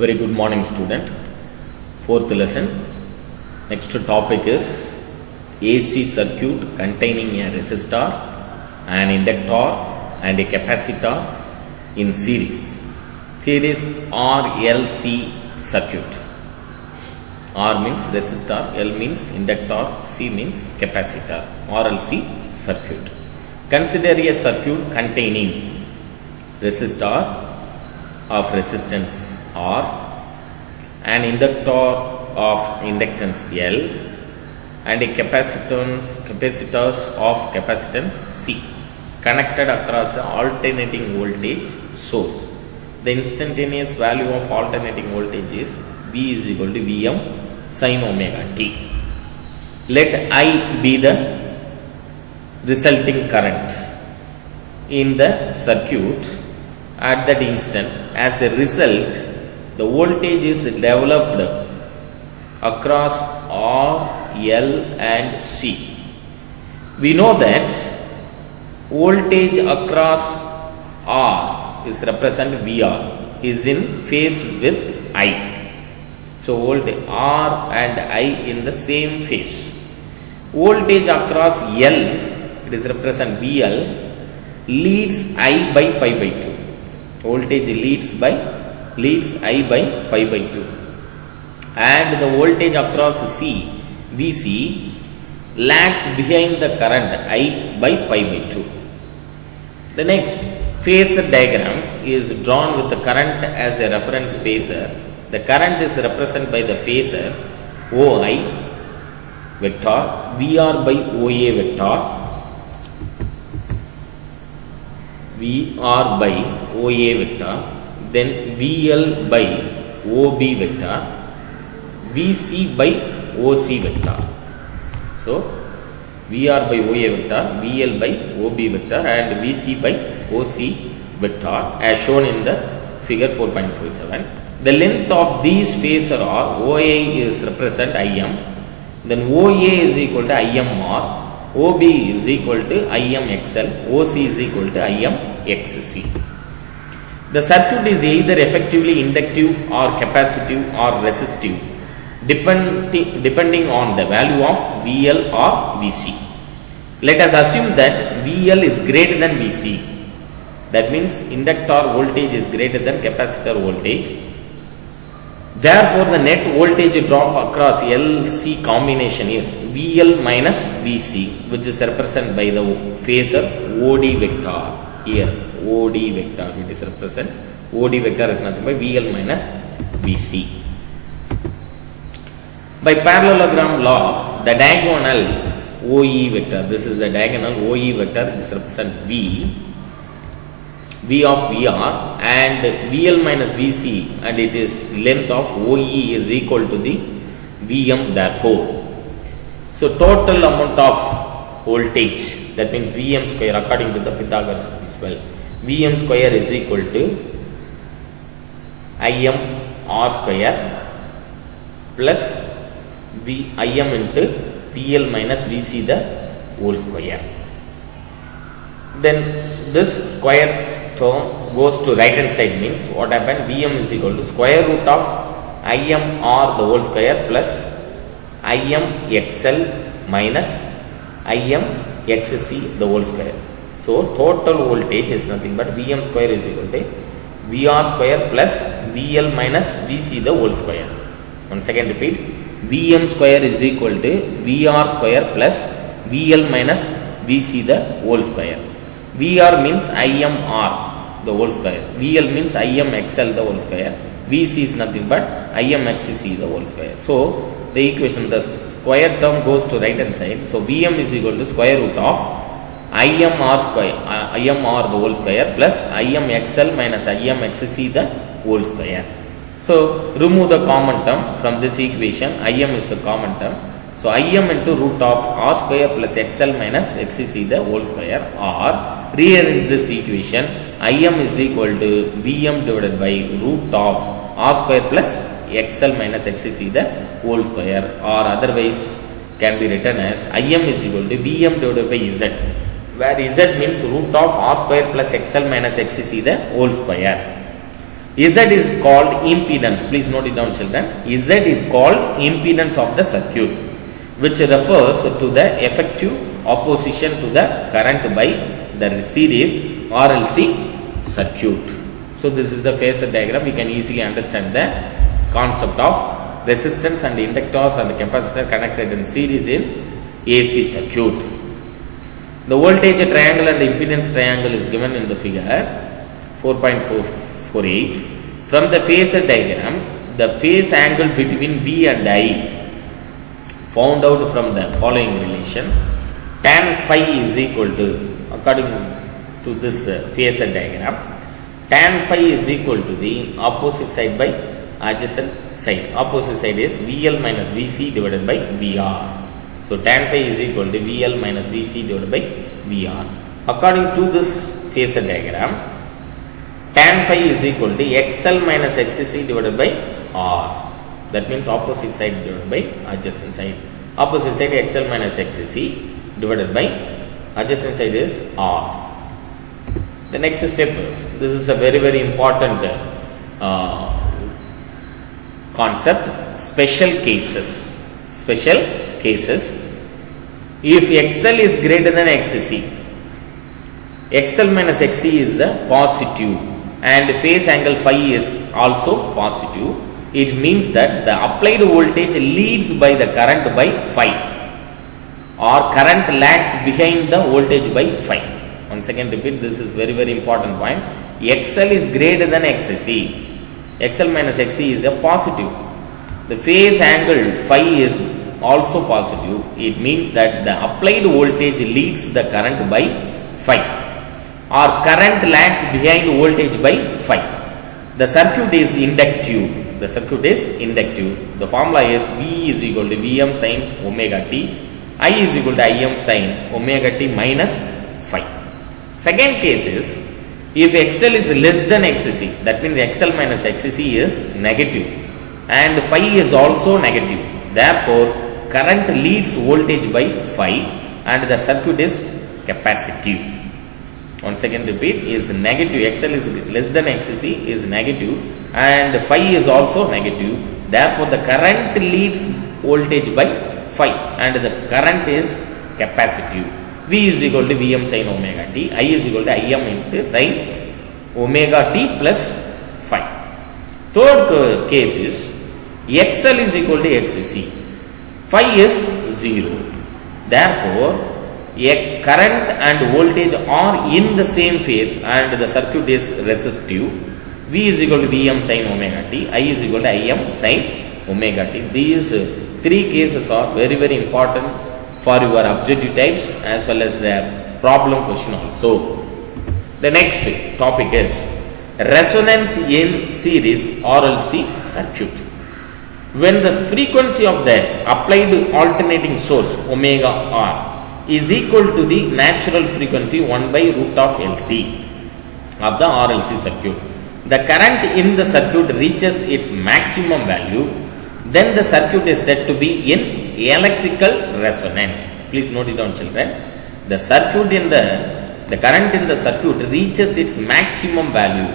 Very good morning, student. Fourth lesson. Next topic is AC circuit containing a resistor, an inductor and a capacitor in series. Series RLC circuit. R means resistor, L means inductor, C means capacitor. RLC circuit. Consider a circuit containing resistor of resistance R, an inductor of inductance L, and a capacitors of capacitance C connected across an alternating voltage source. The instantaneous value of alternating voltage is V is equal to Vm sin omega t. Let I be the resulting current in the circuit at that instant. As a result, the voltage is developed across R, L and C. We know that voltage across R is represented VR is in phase with I. So voltage R and I in the same phase. Voltage across L, it is represented VL, leads I by pi by 2. Voltage leads I by pi by 2, and the voltage across C, VC, lags behind the current I by pi by 2. The next phasor diagram is drawn with the current as a reference phasor. The current is represented by the phasor OI vector, VR by OA vector, VR by OA vector, then VL by OB vector, VC by OC vector. So, VR by OA vector, VL by OB vector and VC by OC vector as shown in the figure 4.47. The length of these phasor are OA is represent IM, then OA is equal to IMR, OB is equal to IMXL, OC is equal to IMXC. The circuit is either effectively inductive or capacitive or resistive depending on the value of VL or VC. Let us assume that VL is greater than VC. That means inductor voltage is greater than capacitor voltage. Therefore, the net voltage drop across LC combination is VL minus VC, which is represented by the phasor OD vector. Here, OD vector, it is represented. OD vector is nothing but VL minus VC. By parallelogram law, the diagonal OE vector, this is the diagonal OE vector, it is represented V of VR and VL minus VC, and it is length of OE is equal to the VM therefore. So total amount of voltage, that means Vm square according to the Pythagoras principle, Vm square is equal to Im R square plus Im into PL minus VC the whole square. Then this square term goes to right hand side, means what happened, Vm is equal to square root of Im R the whole square plus Im XL minus Im XC the whole square. So total voltage is nothing but Vm square is equal to VR square plus VL minus VC the whole square. Once again repeat, Vm square is equal to VR square plus VL minus VC the whole square. VR means IMR the whole square, VL means IMXL the whole square, VC is nothing but IMXC the whole square. So the equation, the square term goes to right hand side. So Vm is equal to square root of IMR square, IMR the whole square plus IMXL minus IMXC the whole square. So remove the common term from this equation. Im is the common term. So Im into root of R square plus XL minus XC the whole square, or rearrange this equation, Im is equal to Vm divided by root of R square plus XL minus XC the whole square, or otherwise can be written as Im is equal to Vm divided by Z, where Z means root of R square plus XL minus XC the whole square. Z is called impedance. Please note it down, children. Z is called impedance of the circuit, which refers to the effective opposition to the current by the series RLC circuit. So this is the phasor diagram. You can easily understand the concept of resistance and inductors and capacitor connected in series in AC circuit. The voltage triangle and impedance triangle is given in the figure 4.448. From the phasor diagram, the phase angle between V and I found out from the following relation. Tan phi is equal to, according to this phasor diagram, tan phi is equal to the opposite side by adjacent side. Opposite side is VL minus VC divided by VR. So tan phi is equal to VL minus VC divided by VR. According to this phasor diagram, tan phi is equal to XL minus XC divided by R. That means opposite side divided by adjacent side. Opposite side XL minus XC divided by adjacent side is R. The next step, this is a very very important concept, special cases. Special cases. If XL is greater than XC, XL minus XC is the positive and phase angle phi is also positive, it means that the applied voltage leads by the current by phi, or current lags behind the voltage by phi. Once again repeat, this is very very important point. XL is greater than XC. XL minus XC is a positive. The phase angle phi is also positive. It means that the applied voltage leads the current by phi, or current lags behind voltage by phi. The circuit is inductive. The circuit is inductive. The formula is V is equal to Vm sin omega t, I is equal to Im sin omega t minus phi. Second case is, if XL is less than XC, that means XL minus XC is negative and phi is also negative. Therefore, current leads voltage by phi and the circuit is capacitive. Once again repeat, is negative. XL is less than XC is negative and phi is also negative. Therefore, the current leads voltage by phi and the current is capacitive. V is equal to Vm sin omega t, I is equal to Im into sin omega t plus phi. Third case is, XL is equal to XC, phi is 0. Therefore, a current and voltage are in the same phase and the circuit is resistive. V is equal to Vm sin omega t, I is equal to Im sin omega t. These three cases are very very important for your objective types as well as the problem question also. The next topic is resonance in series RLC circuit. When the frequency of the applied alternating source omega r is equal to the natural frequency 1 by root of LC of the RLC circuit, the current in the circuit reaches its maximum value, then the circuit is said to be in electrical resonance. Please note it down, children. The circuit in the current in the circuit reaches its maximum value,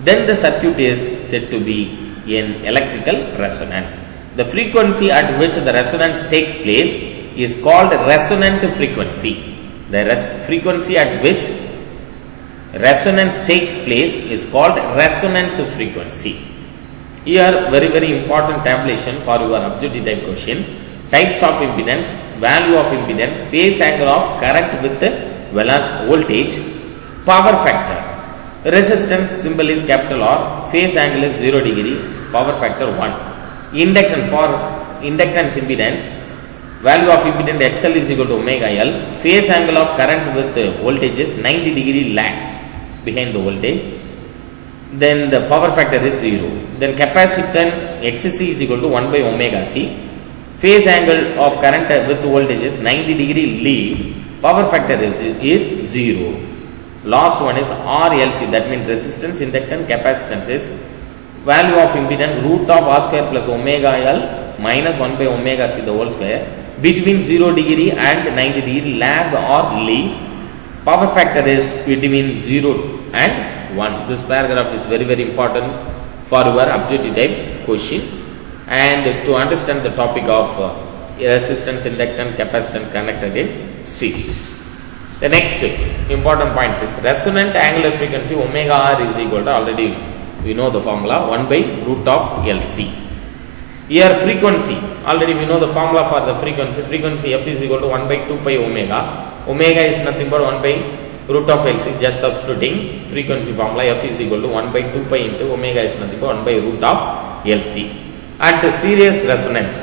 then the circuit is said to be in electrical resonance. The frequency at which the resonance takes place is called resonant frequency. The frequency at which resonance takes place is called resonance frequency. Here very very important tabulation for your objective type question. Types of impedance, value of impedance, phase angle of current with velocity, voltage, power factor. Resistance symbol is capital R, phase angle is 0 degree, power factor 1. Inductance, for inductance impedance, value of impedance XL is equal to omega L, phase angle of current with voltage is 90 degree lags behind the voltage. Then the power factor is 0. Then capacitance XC is equal to 1 by omega C. Phase angle of current with voltage is 90 degree lead. Power factor is 0. Last one is RLC, that means resistance, inductance, capacitance is value of impedance root of R square plus omega L minus 1 by omega C the whole square between 0 degree and 90 degree lag or lead. Power factor is between 0 and 1. This paragraph is very very important for your objective type question, and to understand the topic of resistance, inductance, capacitance, conductor in series. The next important point is resonant angular frequency omega r is equal to, already we know the formula, 1 by root of LC. Here frequency, already we know the formula for the frequency f is equal to 1 by 2 pi omega. Omega is nothing but 1 by root of LC, just substituting frequency formula, f is equal to 1 by 2 pi into omega is nothing but 1 by root of LC. At the series resonance,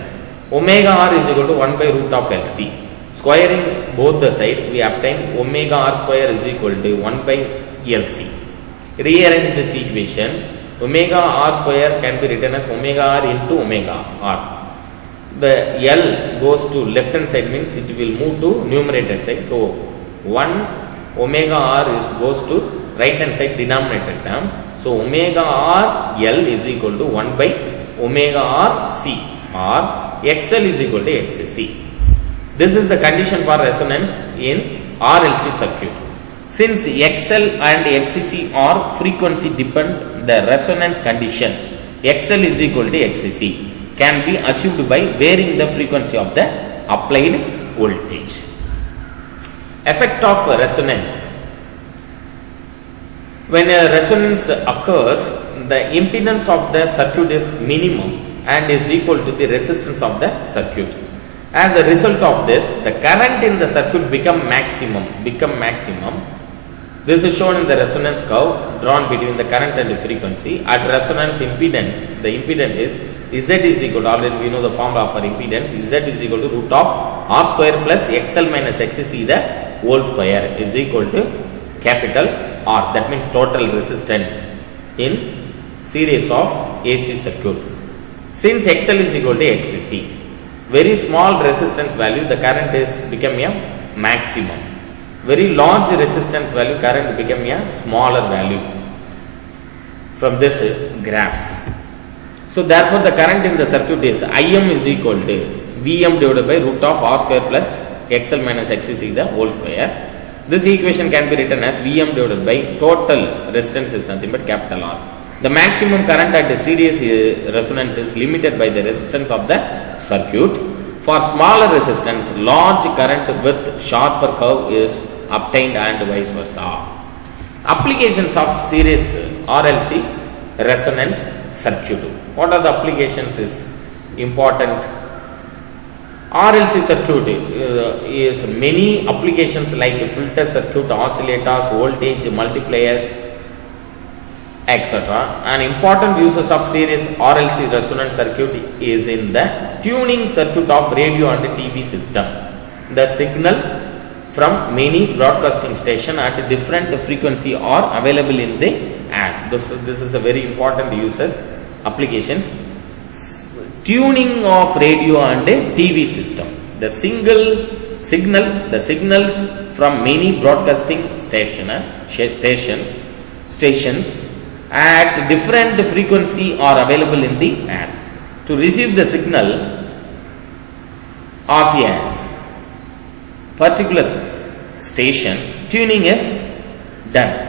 omega r is equal to 1 by root of LC. Squaring both the sides, we obtain omega r square is equal to 1 by LC. Rearrange this equation, omega r square can be written as omega r into omega r. The L goes to left hand side, means it will move to numerator side. So 1 omega r goes to right hand side denominator terms. So omega r L is equal to 1 by omega r C, or XL is equal to XC. This is the condition for resonance in RLC circuit. Since XL and XC are frequency dependent, the resonance condition XL is equal to XC can be achieved by varying the frequency of the applied voltage. Effect of resonance. When a resonance occurs, the impedance of the circuit is minimum and is equal to the resistance of the circuit. As a result of this, the current in the circuit become maximum. This is shown in the resonance curve drawn between the current and the frequency. At resonance impedance, the impedance is Z is equal to, already we know the formula for impedance, Z is equal to root of R square plus XL minus XC the whole square is equal to capital R. That means total resistance in series of AC circuit. Since XL is equal to XC, very small resistance value, the current is become a maximum. Very large resistance value, current become a smaller value from this graph. So therefore the current in the circuit is Im is equal to Vm divided by root of R square plus XL minus XC the whole square. This equation can be written as Vm divided by total resistance is nothing but capital R. The maximum current at the series resonance is limited by the resistance of the circuit. For smaller resistance, large current with sharper curve is obtained and vice versa. Applications of series RLC resonant circuit. What are the applications is important. RLC circuit is many applications like filter circuit, oscillators, voltage multipliers, etc. An important uses of series RLC resonance circuit is in the tuning circuit of radio and TV system. The signal from many broadcasting station at different frequency are available in the air. This is a very important uses applications. Tuning of radio and TV system. The signals from many broadcasting stations at different frequency are available in the air. To receive the signal of a particular station, tuning is done.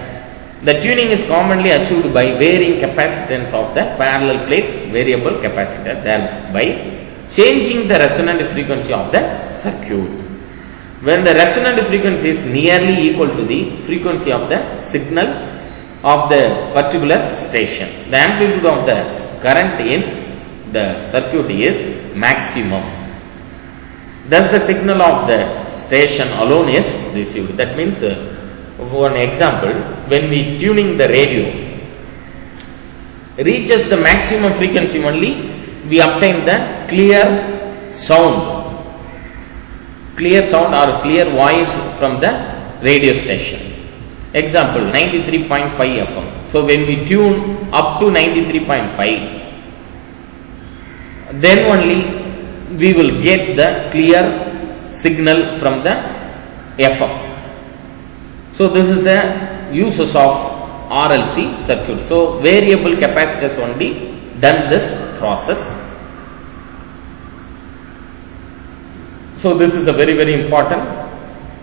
The tuning is commonly achieved by varying capacitance of the parallel plate variable capacitor, thereby changing the resonant frequency of the circuit. When the resonant frequency is nearly equal to the frequency of the signal of the particular station, the amplitude of the current in the circuit is maximum. Thus the signal of the station alone is received. That means for an example, when we tuning the radio reaches the maximum frequency only, we obtain the clear sound or clear voice from the radio station. Example 93.5 FM. So when we tune up to 93.5, then only we will get the clear signal from the FM. So this is the uses of RLC circuit. So variable capacitors only done this process. So this is a very, very important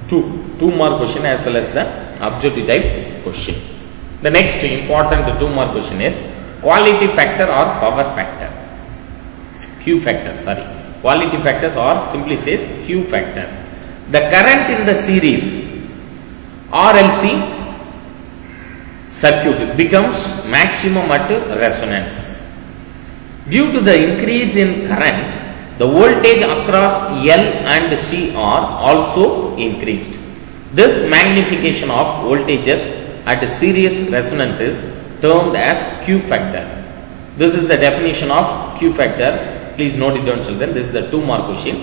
two mark question as well as the objective type question. The next important 2 mark question is quality factor or power factor. Q factor, sorry. Quality factors or simply says Q factor. The current in the series RLC circuit becomes maximum at resonance. Due to the increase in current, the voltage across L and C are also increased. This magnification of voltages at series resonance is termed as Q factor. This is the definition of Q factor. Please note it down, children. This is the 2-mark question.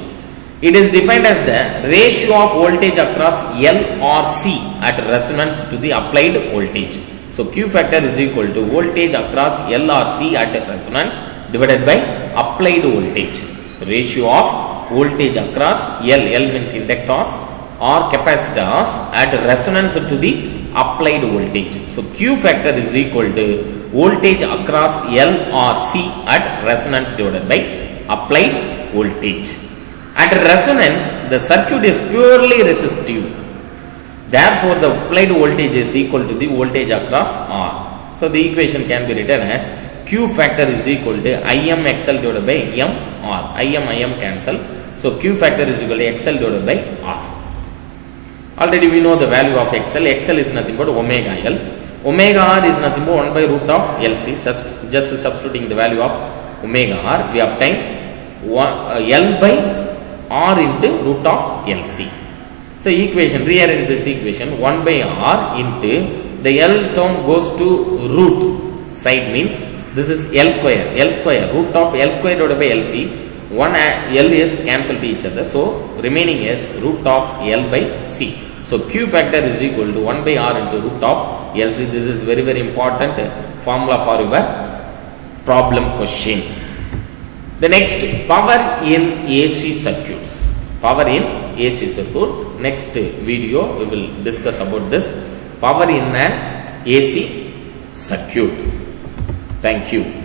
It is defined as the ratio of voltage across L or C at resonance to the applied voltage. So Q factor is equal to voltage across L or C at resonance divided by applied voltage. Ratio of voltage across L means inductors or capacitors at resonance to the applied voltage. So Q factor is equal to voltage across L or C at resonance divided by applied voltage. At resonance, the circuit is purely resistive. Therefore, the applied voltage is equal to the voltage across R. So the equation can be written as Q factor is equal to Im XL divided by MR. Im cancel. So Q factor is equal to XL divided by R. Already we know the value of XL. XL is nothing but omega L. Omega R is nothing but 1 by root of LC. Just substituting the value of omega R, we obtain L by R into root of LC. So equation, rearrange this equation, 1 by R into the L term goes to root side means this is L square, root of L square divided by LC. One L is cancelled to each other, so remaining is root of L by C. So Q factor is equal to 1 by R into root of LC. This is very important formula for your problem question. The next, power in AC circuits. Power in AC circuit. Next video we will discuss about this power in an AC circuit. Thank you.